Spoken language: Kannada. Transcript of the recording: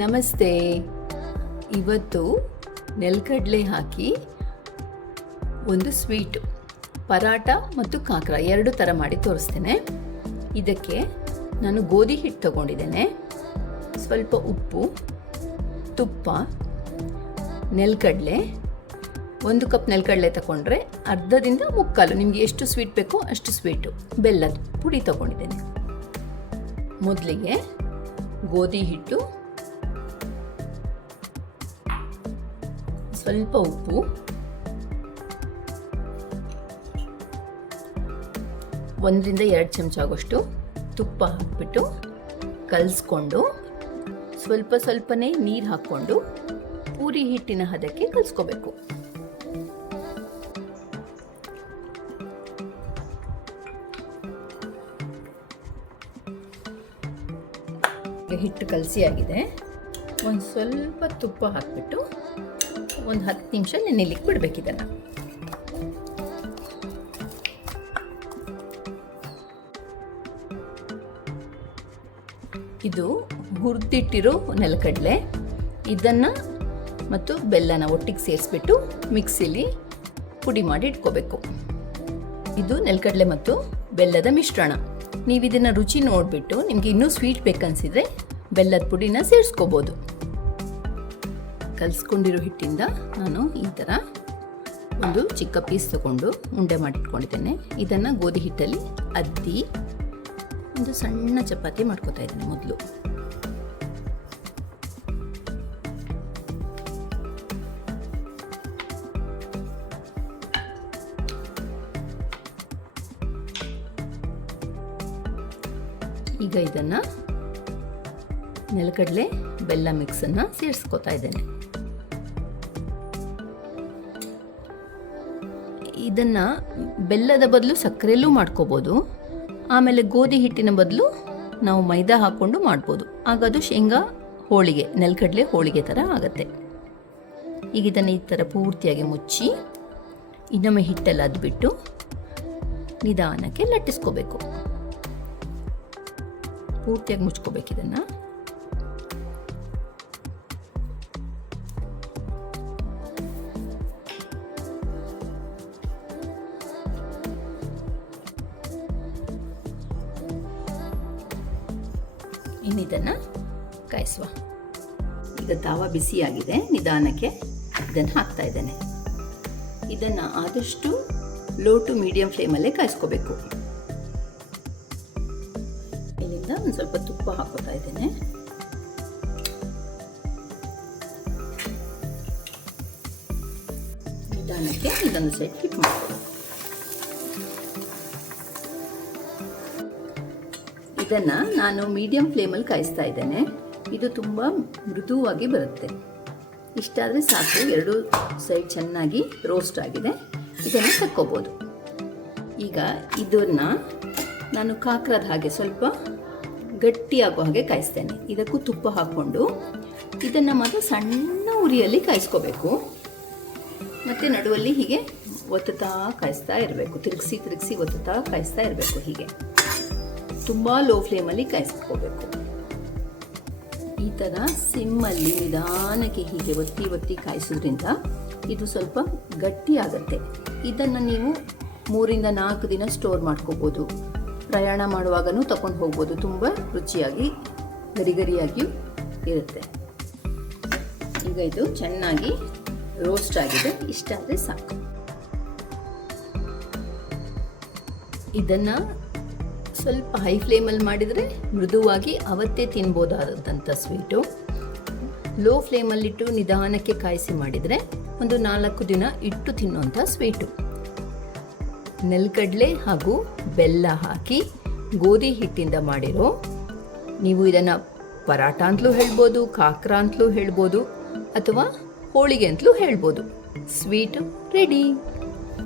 ನಮಸ್ತೆ. ಇವತ್ತು ನೆಲಗಡಲೆ ಹಾಕಿ ಒಂದು ಸ್ವೀಟು, ಪರಾಟ ಮತ್ತು ಕಾಕ್ರ ಎರಡು ಥರ ಮಾಡಿ ತೋರಿಸ್ತೇನೆ. ಇದಕ್ಕೆ ನಾನು ಗೋಧಿ ಹಿಟ್ಟು ತಗೊಂಡಿದ್ದೇನೆ, ಸ್ವಲ್ಪ ಉಪ್ಪು, ತುಪ್ಪ, ನೆಲಗಡಲೆ. 1 ಕಪ್ ನೆಲಗಡಲೆ ತಗೊಂಡ್ರೆ ಅರ್ಧದಿಂದ ಮುಕ್ಕಾಲು, ನಿಮಗೆ ಎಷ್ಟು ಸ್ವೀಟ್ ಬೇಕೋ ಅಷ್ಟು ಸ್ವೀಟು, ಬೆಲ್ಲದ ಪುಡಿ ತಗೊಂಡಿದ್ದೇನೆ. ಮೊದಲಿಗೆ ಗೋಧಿ ಹಿಟ್ಟು, ಸ್ವಲ್ಪ ಉಪ್ಪು, 1ರಿಂದ 2 ಚಮಚ ಆಗೋಷ್ಟು ತುಪ್ಪ ಹಾಕ್ಬಿಟ್ಟು ಕಲಿಸ್ಕೊಂಡು ಸ್ವಲ್ಪನೇ ನೀರು ಹಾಕ್ಕೊಂಡು ಪೂರಿ ಹಿಟ್ಟಿನ ಹದಕ್ಕೆ ಕಲಿಸ್ಕೋಬೇಕು. ಹಿಟ್ಟು ಕಲಸಿ ಆಗಿದೆ. ಒಂದು ಸ್ವಲ್ಪ ತುಪ್ಪ ಹಾಕ್ಬಿಟ್ಟು ಒಂದು 10 ನಿಮಿಷ ನೆನೆಲಿಕ್ಕೆ ಬಿಡಬೇಕು. ಇದನ್ನು ಇದು ಹುರಿದಿಟ್ಟಿರೋ ನೆಲಗಡಲೆ, ಇದನ್ನು ಮತ್ತು ಬೆಲ್ಲನ ಒಟ್ಟಿಗೆ ಸೇರಿಸ್ಬಿಟ್ಟು ಮಿಕ್ಸಿಲಿ ಪುಡಿ ಮಾಡಿ ಇಟ್ಕೋಬೇಕು. ಇದು ನೆಲಗಡಲೆ ಮತ್ತು ಬೆಲ್ಲದ ಮಿಶ್ರಣ. ನೀವು ಇದನ್ನು ರುಚಿ ನೋಡಿಬಿಟ್ಟು ನಿಮಗೆ ಇನ್ನೂ ಸ್ವೀಟ್ ಬೇಕನ್ಸಿದ್ರೆ ಬೆಲ್ಲದ ಪುಡಿನ ಸೇರಿಸ್ಕೋಬೋದು. ಕಲಿಸ್ಕೊಂಡಿರೋ ಹಿಟ್ಟಿಂದ ನಾನು ಈ ಥರ ಒಂದು ಚಿಕ್ಕ ಪೀಸ್ ತಗೊಂಡು ಉಂಡೆ ಮಾಡಿಟ್ಕೊಂಡಿದ್ದೇನೆ. ಇದನ್ನು ಗೋಧಿ ಹಿಟ್ಟಲ್ಲಿ ಅದ್ದಿ ಒಂದು ಸಣ್ಣ ಚಪಾತಿ ಮಾಡ್ಕೋತಾ ಇದ್ದೇನೆ. ಮೊದಲು ಈಗ ಇದನ್ನು ನೆಲಗಡಲೆ ಬೆಲ್ಲ ಮಿಕ್ಸನ್ನು ಸೇರಿಸ್ಕೋತಾ ಇದ್ದೇನೆ. ಇದನ್ನು ಬೆಲ್ಲದ ಬದಲು ಸಕ್ಕರೆಯಲ್ಲೂ ಮಾಡ್ಕೋಬೋದು. ಆಮೇಲೆ ಗೋಧಿ ಹಿಟ್ಟಿನ ಬದಲು ನಾವು ಮೈದಾ ಹಾಕ್ಕೊಂಡು ಮಾಡ್ಬೋದು. ಆಗ ಅದು ಶೇಂಗಾ ಹೋಳಿಗೆ, ನೆಲಗಡಲೆ ಹೋಳಿಗೆ ಥರ ಆಗುತ್ತೆ. ಈಗ ಇದನ್ನು ಈ ಥರ ಪೂರ್ತಿಯಾಗಿ ಮುಚ್ಚಿ ಇನ್ನೊಮ್ಮೆ ಹಿಟ್ಟೆಲ್ಲ ಅದ್ಬಿಟ್ಟು ನಿಧಾನಕ್ಕೆ ಲಟ್ಟಿಸ್ಕೋಬೇಕು. ಪೂರ್ತಿಯಾಗಿ ಮುಚ್ಕೋಬೇಕು ಇದನ್ನು. ಇನ್ನಿದನ್ನು ಕಾಯಿಸುವ. ಈಗ ತಾವ ಬಿಸಿಯಾಗಿದೆ, ನಿಧಾನಕ್ಕೆ ಇದನ್ನು ಹಾಕ್ತಾ ಇದ್ದೇನೆ. ಇದನ್ನು ಆದಷ್ಟು ಲೋ ಟು ಮೀಡಿಯಂ ಫ್ಲೇಮಲ್ಲೇ ಕಾಯಿಸ್ಕೋಬೇಕು. ಇಲ್ಲಿಂದ ಒಂದು ಸ್ವಲ್ಪ ತುಪ್ಪ ಹಾಕೋತಾ ಇದ್ದೇನೆ. ನಿಧಾನಕ್ಕೆ ಇದೊಂದು ಸೈಡ್ ಫ್ಲಿಪ್ ಮಾಡ್ಕೊಳ್ಳಿ. ಇದನ್ನು ನಾನು ಮೀಡಿಯಂ ಫ್ಲೇಮಲ್ಲಿ ಕಾಯಿಸ್ತಾ ಇದ್ದೇನೆ. ಇದು ತುಂಬ ಮೃದುವಾಗಿ ಬರುತ್ತೆ. ಇಷ್ಟಾದರೆ ಸಾಕು. 2 ಸೈಡ್ ಚೆನ್ನಾಗಿ ರೋಸ್ಟ್ ಆಗಿದೆ. ಇದನ್ನು ತಕ್ಕೋಬೋದು. ಈಗ ಇದನ್ನು ನಾನು ಕಾಕ್ರದ ಹಾಗೆ ಸ್ವಲ್ಪ ಗಟ್ಟಿಯಾಗೋ ಹಾಗೆ ಕಾಯಿಸ್ತೇನೆ. ಇದಕ್ಕೂ ತುಪ್ಪ ಹಾಕ್ಕೊಂಡು ಇದನ್ನು ಮಾತ್ರ ಸಣ್ಣ ಉರಿಯಲ್ಲಿ ಕಾಯಿಸ್ಕೋಬೇಕು. ಮತ್ತು ನಡುವಲ್ಲಿ ಹೀಗೆ ಒತ್ತುತ್ತಾ ಕಾಯಿಸ್ತಾ ಇರಬೇಕು. ತಿರುಗಿಸಿ ಒತ್ತುತ್ತಾ ಕಾಯಿಸ್ತಾ ಇರಬೇಕು. ಹೀಗೆ ತುಂಬ ಲೋ ಫ್ಲೇಮಲ್ಲಿ ಕಾಯಿಸ್ಕೋಬೇಕು. ಈ ಥರ ಸಿಮ್ಮಲ್ಲಿ ನಿಧಾನಕ್ಕೆ ಹೀಗೆ ಒತ್ತಿ ಕಾಯಿಸೋದ್ರಿಂದ ಇದು ಸ್ವಲ್ಪ ಗಟ್ಟಿ ಆಗುತ್ತೆ. ಇದನ್ನು ನೀವು 3ರಿಂದ 4 ದಿನ ಸ್ಟೋರ್ ಮಾಡ್ಕೋಬೋದು. ಪ್ರಯಾಣ ಮಾಡುವಾಗನೂ ತಗೊಂಡು ಹೋಗ್ಬೋದು. ತುಂಬ ರುಚಿಯಾಗಿ ಗರಿಯಾಗಿಯೂ ಇರುತ್ತೆ. ಈಗ ಇದು ಚೆನ್ನಾಗಿ ರೋಸ್ಟ್ ಆಗಿದೆ. ಇಷ್ಟಾದರೆ ಸಾಕು. ಇದನ್ನು ಸ್ವಲ್ಪ ಹೈ ಫ್ಲೇಮಲ್ಲಿ ಮಾಡಿದರೆ ಮೃದುವಾಗಿ ಅವತ್ತೇ ತಿನ್ಬೋದಾದಂಥ ಸ್ವೀಟು. ಲೋ ಫ್ಲೇಮಲ್ಲಿಟ್ಟು ನಿಧಾನಕ್ಕೆ ಕಾಯಿಸಿ ಮಾಡಿದರೆ ಒಂದು 4 ದಿನ ಇಟ್ಟು ತಿನ್ನುವಂಥ ಸ್ವೀಟು. ನೆಲಗಡಲೆ ಹಾಗೂ ಬೆಲ್ಲ ಹಾಕಿ ಗೋಧಿ ಹಿಟ್ಟಿಂದ ಮಾಡಿರೋ, ನೀವು ಇದನ್ನು ಪರಾಟ ಅಂತಲೂ ಹೇಳ್ಬೋದು, ಕಾಕ್ರ ಅಂತಲೂ ಹೇಳ್ಬೋದು, ಅಥವಾ ಹೋಳಿಗೆ ಅಂತಲೂ ಹೇಳ್ಬೋದು. Sweet ready.